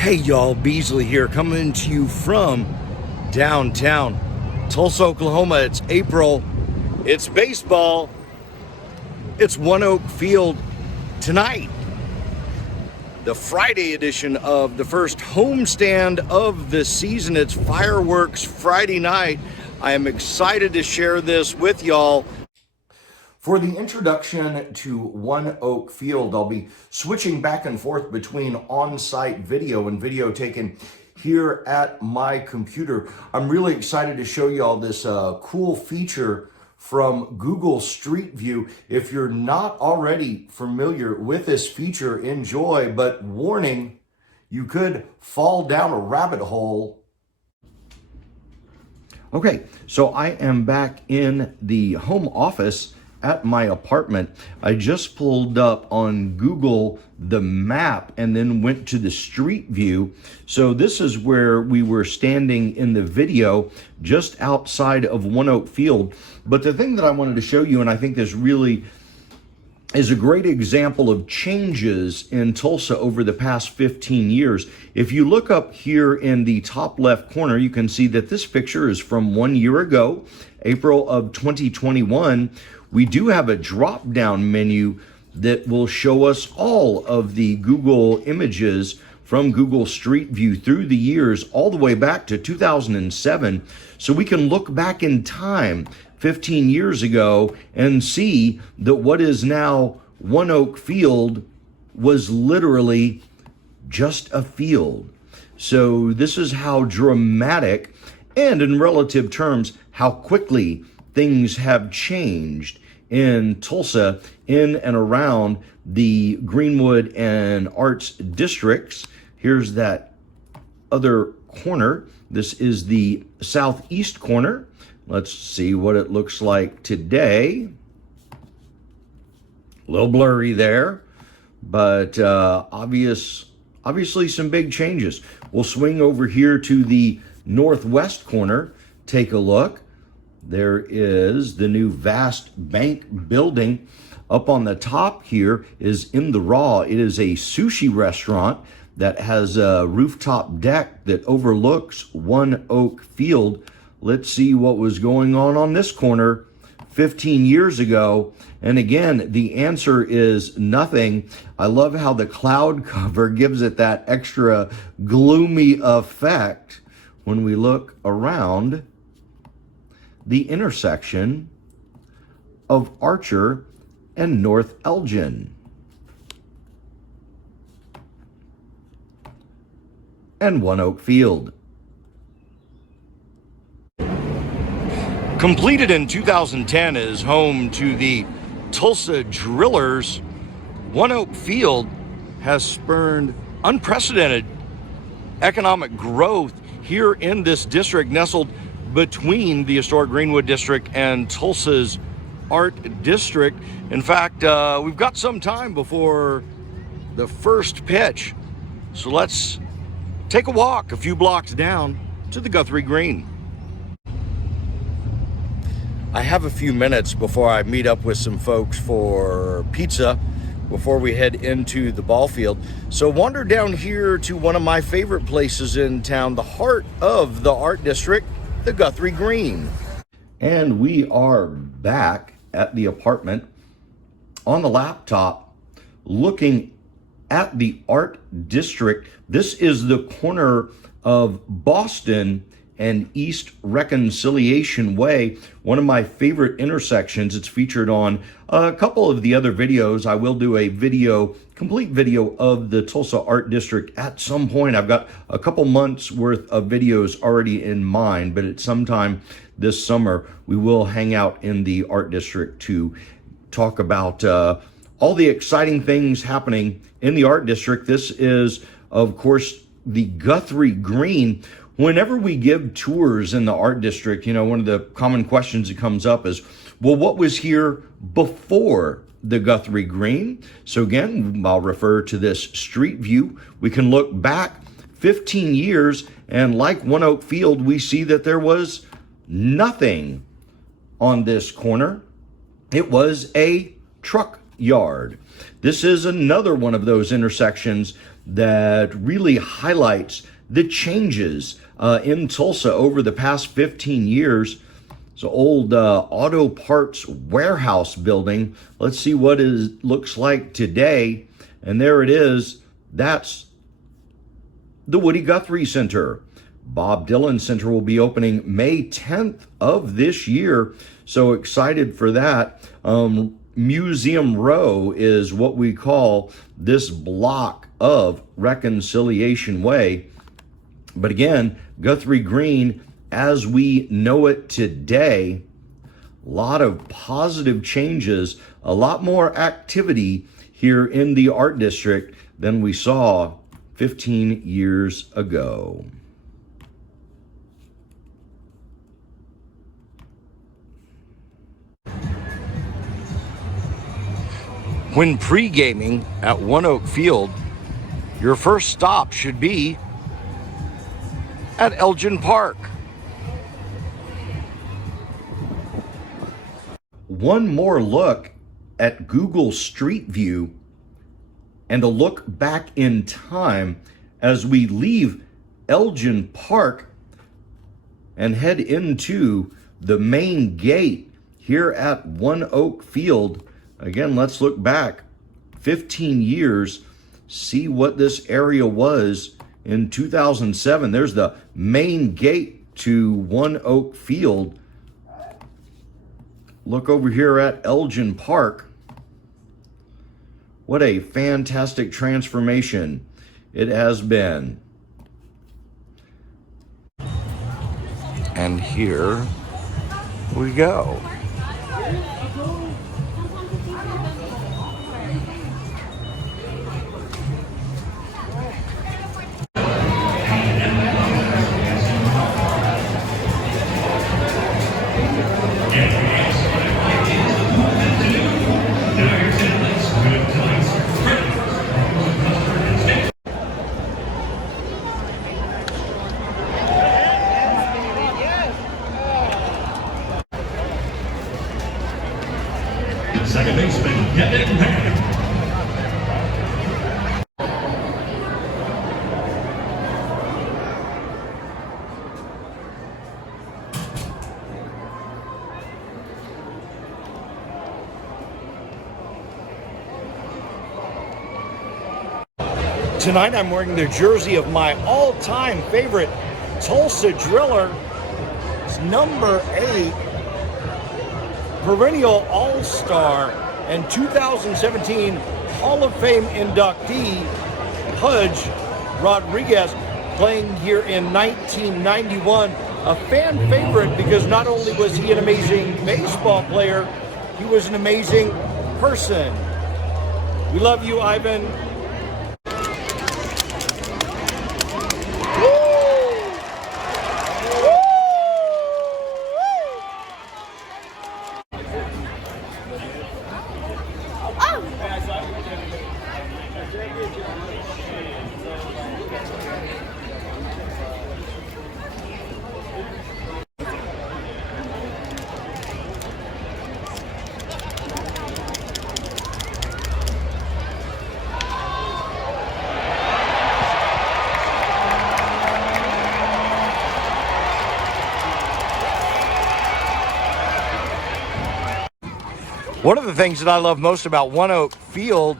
Hey y'all, Beasley here, coming to you from downtown Tulsa, Oklahoma. It's April, it's baseball, it's OneOK Field tonight. The Friday edition of the first homestand of the season. It's fireworks Friday night. I am excited to share this with y'all. For the introduction to OneOK Field, I'll be switching back and forth between on-site video and video taken here at my computer. I'm really excited to show y'all this cool feature from Google Street View. If you're not already familiar with this feature, enjoy, but warning, you could fall down a rabbit hole. Okay, so I am back in the home office at my apartment. I just pulled up on Google the map and then went to the street view. So this is where we were standing in the video, just outside of OneOK Field. But the thing that I wanted to show you, and I think this really is a great example of changes in Tulsa over the past 15 years. If you look up here in the top left corner, you can see that this picture is from 1 year ago, April of 2021. We do have a drop-down menu that will show us all of the Google images from Google Street View through the years, all the way back to 2007. So we can look back in time 15 years ago and see that what is now OneOK Field was literally just a field. So this is how dramatic and in relative terms, how quickly things have changed in Tulsa, in and around the Greenwood and Arts districts. Here's that other corner. This is the southeast corner. Let's see what it looks like today. A little blurry there, but obviously some big changes. We'll swing over here to the northwest corner, take a look. There is the new vast bank building. Up on the top here is In the Raw. It is a sushi restaurant that has a rooftop deck that overlooks OneOK Field. Let's see what was going on this corner 15 years ago. And again, the answer is nothing. I love how the cloud cover gives it that extra gloomy effect when we look around the intersection of Archer and North Elgin. And OneOK Field. Completed in 2010 as home to the Tulsa Drillers, OneOK Field has spurned unprecedented economic growth here in this district, nestled between the historic Greenwood District and Tulsa's Art District. In fact, we've got some time before the first pitch. So let's take a walk a few blocks down to the Guthrie Green. I have a few minutes before I meet up with some folks for pizza before we head into the ball field. So wander down here to one of my favorite places in town, the heart of the Art District, the Guthrie Green. And we are back at the apartment on the laptop looking at the Art District. This is the corner of Boston and East Reconciliation Way, one of my favorite intersections. It's featured on a couple of the other videos. I will do a complete video of the Tulsa Art District at some point. I've got a couple months worth of videos already in mind, but at some time this summer, we will hang out in the Art District to talk about all the exciting things happening in the Art District. This is, of course, the Guthrie Green. Whenever we give tours in the Art District, you know, one of the common questions that comes up is, well, what was here before the Guthrie Green? So again, I'll refer to this street view. We can look back 15 years, and like OneOK Field, we see that there was nothing on this corner. It was a truck yard. This is another one of those intersections that really highlights the changes in Tulsa over the past 15 years. It's an old auto parts warehouse building. Let's see what it looks like today. And there it is. That's the Woody Guthrie Center. Bob Dylan Center will be opening May 10th of this year. So excited for that. Museum Row is what we call this block of Reconciliation Way. But again, Guthrie Green, as we know it today, a lot of positive changes, a lot more activity here in the art district than we saw 15 years ago. When pre-gaming at OneOK Field, your first stop should be at Elgin Park. One more look at Google Street View and a look back in time as we leave Elgin Park and head into the main gate here at OneOK Field. Again, let's look back 15 years, see what this area was in 2007. There's the main gate to OneOK Field. Look over here at Elgin Park. What a fantastic transformation it has been. And here we go. Second baseman, getting back. Tonight I'm wearing the jersey of my all-time favorite Tulsa driller. It's number 8. Perennial All-Star and 2017 Hall of Fame inductee, Pudge Rodriguez, playing here in 1991. A fan favorite because not only was he an amazing baseball player, he was an amazing person. We love you, Ivan. One of the things that I love most about OneOK Field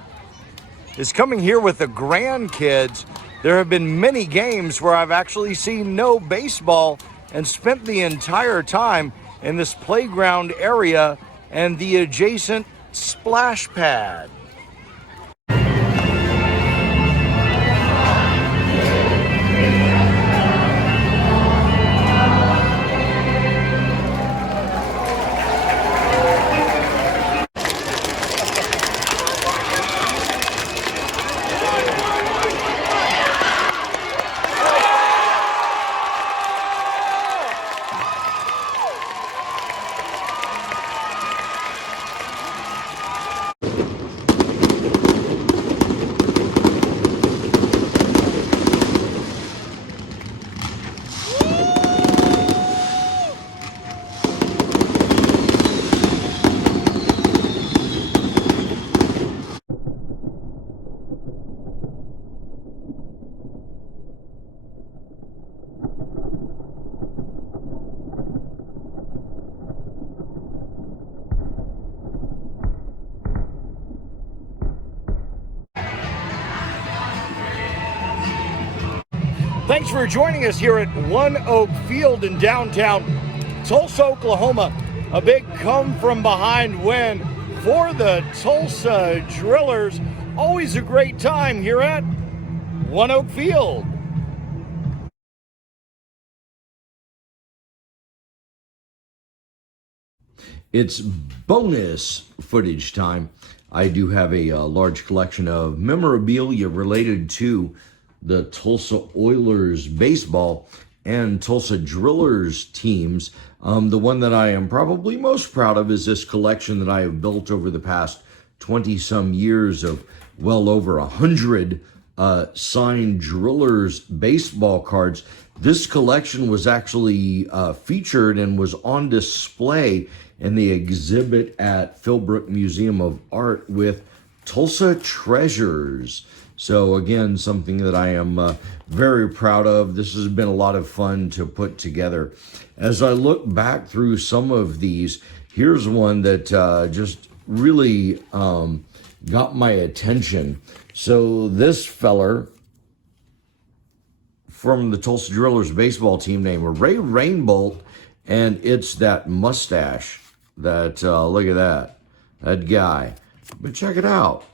is coming here with the grandkids. There have been many games where I've actually seen no baseball and spent the entire time in this playground area and the adjacent splash pad. Thanks for joining us here at OneOK Field in downtown Tulsa, Oklahoma. A big come-from-behind win for the Tulsa Drillers. Always a great time here at OneOK Field. It's bonus footage time. I do have a large collection of memorabilia related to the Tulsa Oilers baseball and Tulsa Drillers teams. The one that I am probably most proud of is this collection that I have built over the past 20-some years of well over 100 signed Drillers baseball cards. This collection was actually featured and was on display in the exhibit at Philbrook Museum of Art with Tulsa Treasures. So again, something that I am very proud of. This has been a lot of fun to put together. As I look back through some of these, here's one that just really got my attention. So this feller from the Tulsa Drillers baseball team named Ray Rainbolt, and it's that mustache. That look at that guy. But check it out.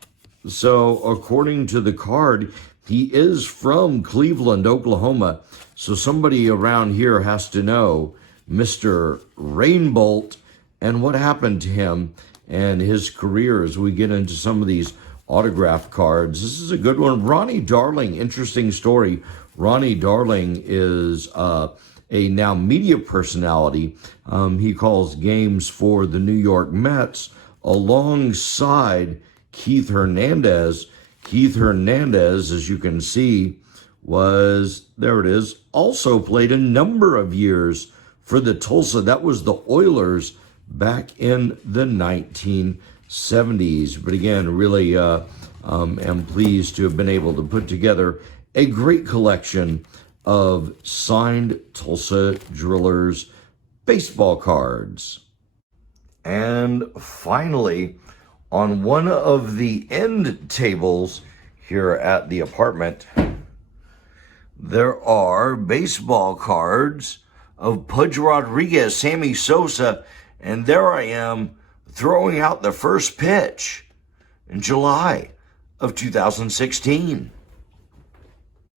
So according to the card, he is from Cleveland, Oklahoma. So somebody around here has to know Mr. Rainbolt and what happened to him and his career as we get into some of these autograph cards. This is a good one. Ronnie Darling, interesting story. Ronnie Darling is a now media personality. He calls games for the New York Mets alongside Keith Hernandez. Keith Hernandez, as you can see, also played a number of years for the Tulsa. That was the Oilers back in the 1970s. But again, really am pleased to have been able to put together a great collection of signed Tulsa Drillers baseball cards. And finally, on one of the end tables here at the apartment, there are baseball cards of Pudge Rodriguez, Sammy Sosa, and there I am throwing out the first pitch in July of 2016.